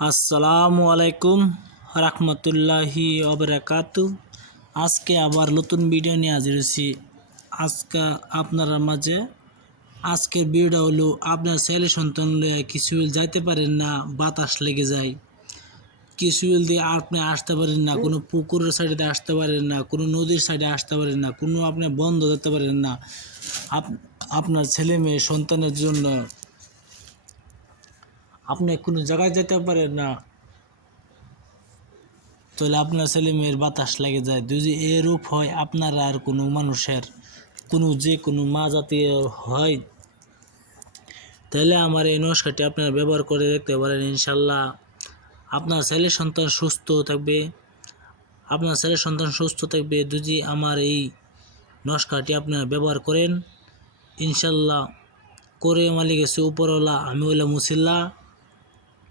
আসসালামু আলাইকুম রহমতুল্লাহি অবরাকাতু আজকে আবার নতুন ভিডিও নিয়ে হাজির হয়েছি। আজকে আপনারা মাঝে আজকের ভিডিওটা হলো, আপনার ছেলে সন্তান কিছু যাইতে পারেন না, বাতাস লেগে যায়। কিছু দিয়ে আপনি আসতে পারেন না, কোনো পুকুরের সাইডে আসতে পারেন না, কোনো নদীর সাইডে আসতে পারেন না, কোনো আপনি বন্ধ যেতে পারেন না। আপ- আপনার ছেলে মেয়ে সন্তানের জন্য আপনি কোনো জায়গায় যেতে পারেন না। তাহলে আপনার ছেলে মেয়ের বাতাস লেগে যায়। যদি এরূপ হয়, আপনার আর কোনো মানুষের, কোনো যে কোনো মা জাতীয় হয়, তাহলে আমার এই নস্কাটি আপনারা ব্যবহার করে দেখতে পারেন ইনশাল্লাহ আপনার ছেলে সন্তান সুস্থ থাকবে। আপনার ছেলে সন্তান সুস্থ থাকবে যদি আমার এই নস্কাটি আপনারা ব্যবহার করেন। ইনশাল্লাহ করে মালিক গেছে উপরওয়ালা আমি হইলাম মুসিল্লা।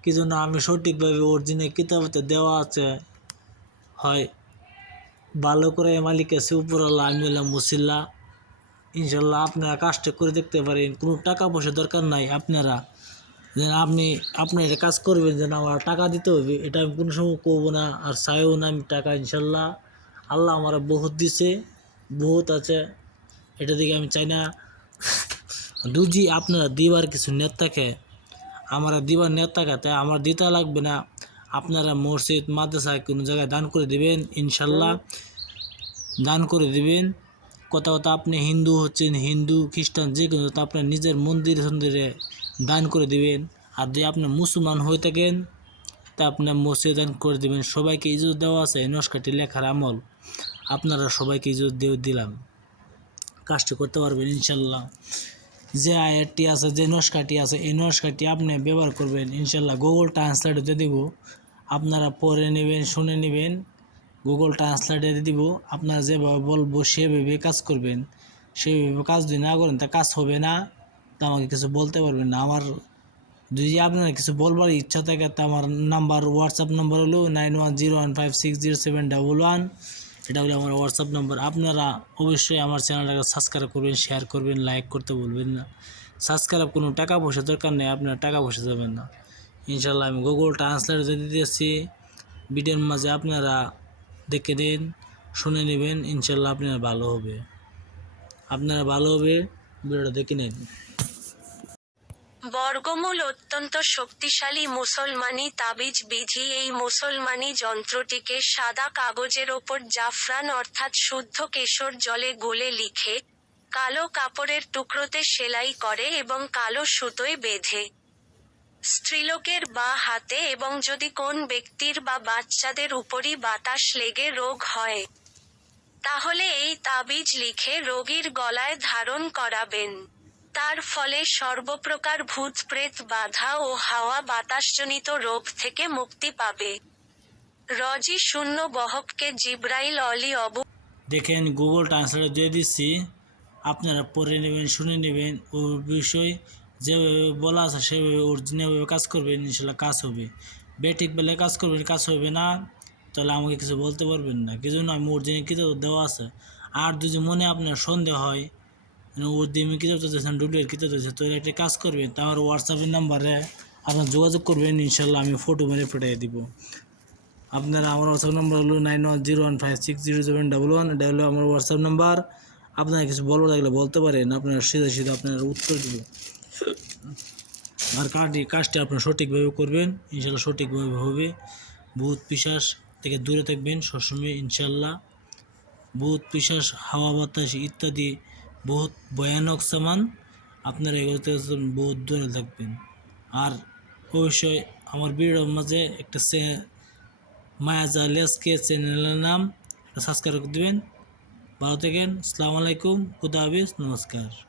কি জন্য আমি সঠিকভাবে অরিজিনাল কিতাবতে দেওয়া আছে? হয়, ভালো করে মালিক আছে উপরওয়ালা আমি হইলাম মুসিল্লা। ইনশাল্লাহ আপনারা কাজটা করে দেখতে পারেন, কোনো টাকা পয়সা দরকার নাই আপনারা। যেন আপনি আপনি এটা কাজ করবেন, যেন আমার টাকা দিতে হবে, এটা আমি কোনো সময় করব না, আর চাইও না আমি টাকা ইনশাল্লাহ আল্লাহ আমার বহুত দিছে, বহুত আছে। এটা দিকে আমি চাই না দুজি আপনারা দিবার কিছু নেট থাকে। আমার দিবার নেট থাকাতে আমার দিতে লাগবে না। আপনারা মসজিদ মাদ্রাসায় কোনো জায়গায় দান করে দিবেন, ইনশাল্লাহ দান করে দিবেন। কথা কথা আপনি হিন্দু হচ্ছেন, হিন্দু, খ্রিস্টান যে কোনো আপনার নিজের মন্দিরে, সন্দিরে দান করে দিবেন। আর যদি আপনি মুসলমান হয়ে থাকেন, তা আপনার মসজিদ দান করে দিবেন। সবাইকে ইজত দেওয়া আছে নস্কাটি লেখার আমল। আপনারা সবাইকে ইজত দিয়ে দিলাম। কাজটি করতে পারবেন, ইনশাল্লাহ। যে আয়ারটি আছে, যে নস্কাটি আছে, এই নস্কাটি আপনি ব্যবহার করবেন। ইনশাল্লাহ গুগল ট্রান্সলেটে দিব। আপনারা পড়ে নেবেন, শুনে নেবেন। গুগল ট্রান্সলেটে দিব। আপনারা যেভাবে বলব, সেভাবে কাজ করবেন। সেভাবে কাজ যদি না করেন, তা কাজ হবে না। তা আমাকে কিছু বলতে পারবেন না। আমার যদি আপনার কিছু বলবার ইচ্ছা থাকে, তা আমার নাম্বার হোয়াটসঅ্যাপ নাম্বার হলো nine one zero one five six zero seven double one এটা হলো আমার হোয়াটসঅ্যাপ নম্বর। আপনারা অবশ্যই আমার চ্যানেলটাকে সাবস্ক্রাইব করবেন শেয়ার করবেন লাইক করতে বলবেন না। সাবস্ক্রাইব কোনো টাকা পয়সা দরকার নেই, আপনারা টাকা পয়সা যাবেন না। ইনশাল্লাহ আমি গুগল ট্রান্সলেট দিয়েছি ভিডিওর মাঝে আপনারা দেখে দিন, শুনে নেবেন ইনশাল্লাহ আপনারা ভালো হবে। আপনারা ভালো হবে, ভিডিওটা দেখে নেন বর্গমূল অত্যন্ত শক্তিশালী মুসলমানি তাবিজ বিধি। এই মুসলমানি যন্ত্রটিকে সাদা কাগজের ওপর জাফরান অর্থাৎ শুদ্ধ কেশর জলে গলে লিখে, কালো কাপড়ের টুকরোতে সেলাই করে এবং কালো সুতোয় বেঁধে। স্ত্রীলোকের বা হাতে এবং যদি কোন ব্যক্তির বা বাচ্চাদের উপরই বাতাস লেগে রোগ হয়, তাহলে এই তাবিজ লিখে রোগীর গলায় ধারণ করাবেন। তার ফলে সর্বপ্রকার ভূত প্রেত, বাধা ও হাওয়া বাতাসজনিত রোগ থেকে মুক্তি পাবে। রজি শূন্য বহককে জিব্রাইল অলি অবু দেখেন গুগল ট্রান্সলেট দিয়ে দিচ্ছি। আপনারা পড়ে নেবেন, শুনে নেবেন। ও বিষয় যেভাবে বলা আছে, সেভাবে অরিজিনালভাবে কাজ করবেন ইনশাল্লাহ কাজ হবে। বেঠিক বেলে কাজ করবেন, কাজ হবে না। তাহলে আমাকে কিছু বলতে পারবেন না। কি জন্য আমি অরিজিনাল কিতাব দেওয়া আছে? আর যদি মনে আপনার সন্দেহ হয় উদ্যমী কিতাব দিয়েছেন ডুপ্লিকেট কিতাব দিয়েছে তো একটা কাজ করবেন তা আমার হোয়াটসঅ্যাপের নাম্বারে আপনার যোগাযোগ করবেন, ইনশাল্লাহ আমি ফটো মেরে পাঠিয়ে দিব। আপনারা আমার হোয়াটসঅ্যাপ নাম্বার হলো nine one zero one five six zero seven double one এটা আমার হোয়াটসঅ্যাপ নাম্বার আপনারা কিছু বলব থাকলে বলতে পারেন, আপনারা সিধা সিধা আপনারা উত্তর দিব। আর কাজটি কাজটি আপনারা সঠিকভাবে করবেন, ইনশাল্লাহ সঠিকভাবে হবে। ভূত পিসাস থেকে দূরে থাকবেন সবসময়, ইনশাল্লাহ। ভূত পিসাস হাওয়া বাতাস ইত্যাদি বহুত ভয়ানক সামান আপনারা এগুলো বহুত দূরে থাকবেন। আর অবশ্যই আমার ভিডিওর মাঝে একটা সে মায়াজা লেসকে চ্যানেলের নাম সাবস্ক্রাইব করে দেবেন। ভালো থাকেন, আসসালামু আলাইকুম, খুদা হাফিজ, নমস্কার।